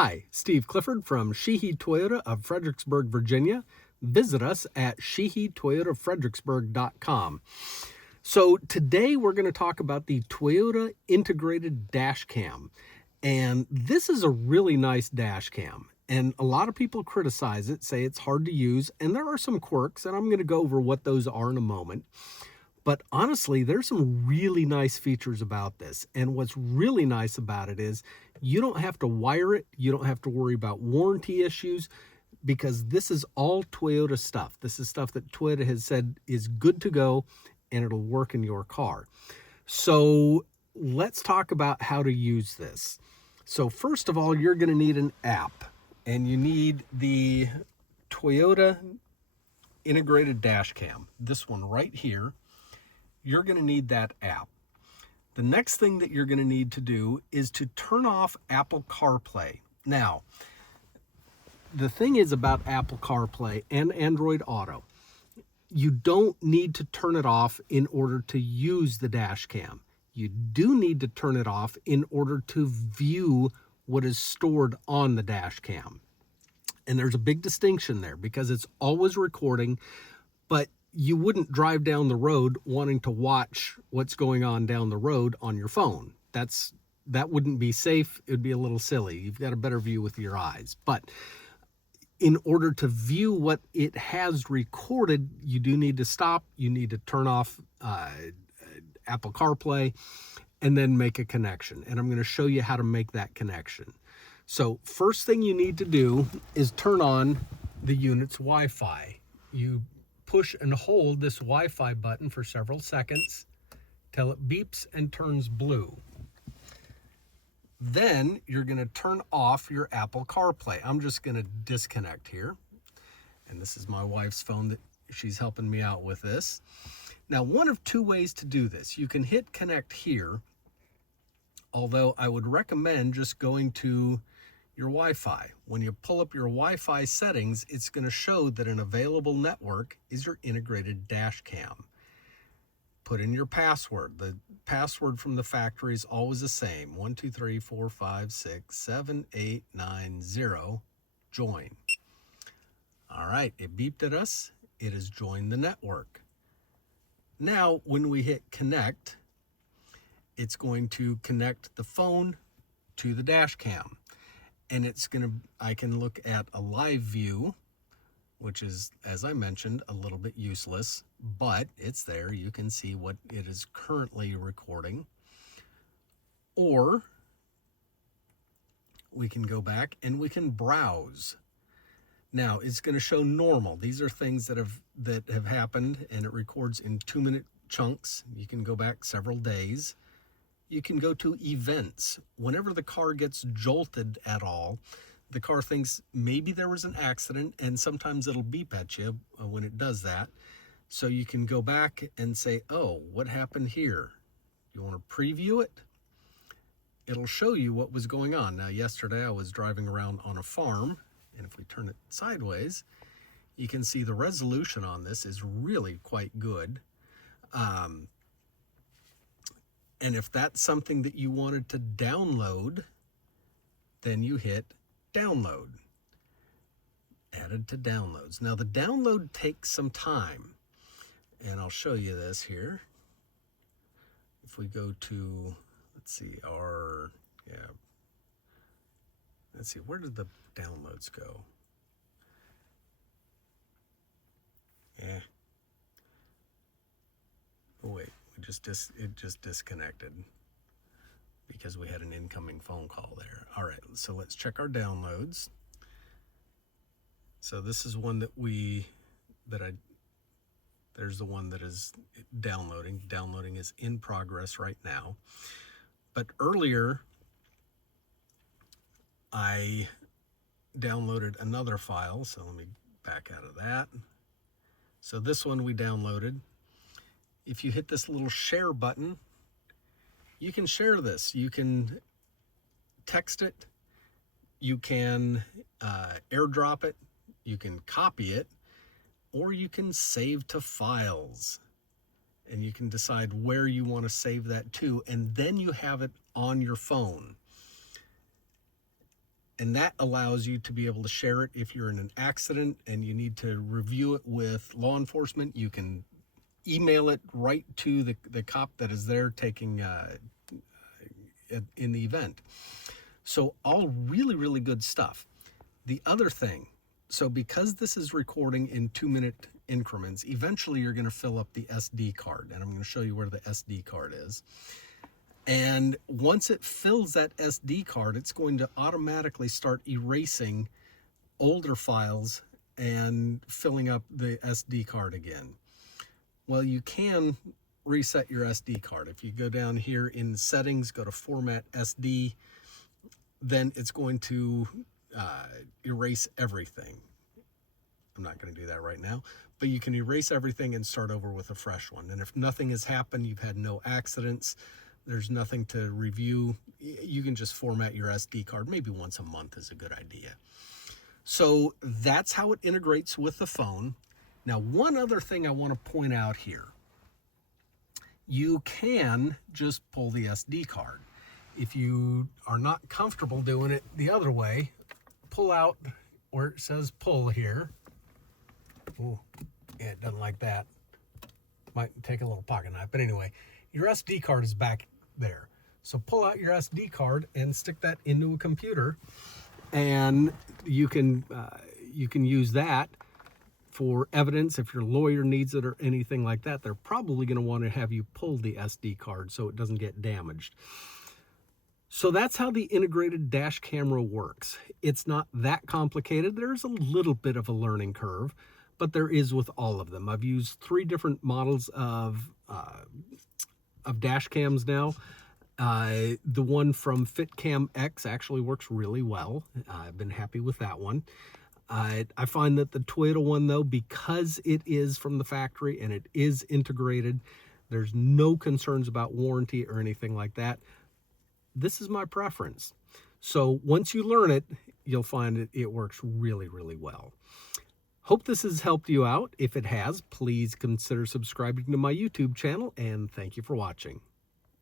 Hi, Steve Clifford from Sheehy Toyota of Fredericksburg, Virginia. Visit us at sheehytoyotafredericksburg.com. So today we're going to talk about the Toyota Integrated Dash Cam. And this is a really nice dash cam. And a lot of people criticize it, say it's hard to use, and there are some quirks, and I'm going to go over what those are in a moment. But honestly, there's some really nice features about this. And what's really nice about it is you don't have to wire it. You don't have to worry about warranty issues because this is all Toyota stuff. This is stuff that Toyota has said is good to go and it'll work in your car. So let's talk about how to use this. So first of all, you're going to need an app, and you need the Toyota Integrated Dash Cam. This one right here. You're going to need that app. The next thing that you're going to need to do is to turn off Apple CarPlay. Now, the thing is about Apple CarPlay and Android Auto, you don't need to turn it off in order to use the dash cam. You do need to turn it off in order to view what is stored on the dash cam. And there's a big distinction there because it's always recording, but you wouldn't drive down the road wanting to watch what's going on down the road on your phone. That wouldn't be safe. It would be a little silly. You've got a better view with your eyes. But in order to view what it has recorded, you do need to stop. You need to turn off Apple CarPlay and then make a connection. And I'm going to show you how to make that connection. So first thing you need to do is turn on the unit's Wi-Fi. You push and hold this Wi-Fi button for several seconds till it beeps and turns blue. Then you're going to turn off your Apple CarPlay. I'm just going to disconnect here. And this is my wife's phone that she's helping me out with this. Now, one of two ways to do this. You can hit connect here, although I would recommend just going to your Wi-Fi. When you pull up your Wi-Fi settings, it's going to show that an available network is your integrated dash cam. Put in your password. The password from the factory is always the same. 1234567890. Join. All right, it beeped at us. It has joined the network. Now, when we hit connect, it's going to connect the phone to the dash cam. And I can look at a live view, which is, as I mentioned, a little bit useless, but it's there. You can see what it is currently recording. Or we can go back and we can browse. Now, it's going to show normal. These are things that have happened, and it records in 2-minute chunks. You can go back several days. You can go to events. Whenever the car gets jolted at all, the car thinks maybe there was an accident, and sometimes it'll beep at you when it does that. So you can go back and say, oh, what happened here? You want to preview it? It'll show you what was going on. Now, yesterday I was driving around on a farm, and if we turn it sideways, you can see the resolution on this is really quite good. And if that's something that you wanted to download, then you hit download. Added to downloads. Now the download takes some time, and I'll show you this here. If we go to, let's see, where did the downloads go? Oh wait, it just disconnected because we had an incoming phone call there. All right, so let's check our downloads. So this is one there's the one that is downloading. Downloading is in progress right now. But earlier, I downloaded another file, so let me back out of that. So this one we downloaded. If you hit this little share button, you can share this. You can text it, you can airdrop it, you can copy it, or you can save to files. And you can decide where you want to save that to, and then you have it on your phone. And that allows you to be able to share it if you're in an accident and you need to review it with law enforcement. You can email it right to the cop that is there taking in the event. So all really, really good stuff. The other thing, so because this is recording in 2-minute increments, eventually you're going to fill up the SD card, and I'm going to show you where the SD card is. And once it fills that SD card, it's going to automatically start erasing older files and filling up the SD card again. Well, you can reset your SD card. If you go down here in settings, go to Format SD, then it's going to erase everything. I'm not going to do that right now, but you can erase everything and start over with a fresh one. And if nothing has happened, you've had no accidents, there's nothing to review, you can just format your SD card. Maybe once a month is a good idea. So that's how it integrates with the phone. Now, one other thing I want to point out here. You can just pull the SD card. If you are not comfortable doing it the other way, pull out where it says pull here. Oh, yeah, it doesn't like that. Might take a little pocket knife, but anyway, your SD card is back there. So pull out your SD card and stick that into a computer, and you can use that for evidence. If your lawyer needs it or anything like that, they're probably going to want to have you pull the SD card so it doesn't get damaged. So that's how the integrated dash camera works. It's not that complicated. There's a little bit of a learning curve, but there is with all of them. I've used 3 different models of dash cams now. The one from FitCam X actually works really well. I've been happy with that one. I find that the Toyota one, though, because it is from the factory and it is integrated, there's no concerns about warranty or anything like that. This is my preference. So once you learn it, you'll find it works really, really well. Hope this has helped you out. If it has, please consider subscribing to my YouTube channel, and thank you for watching.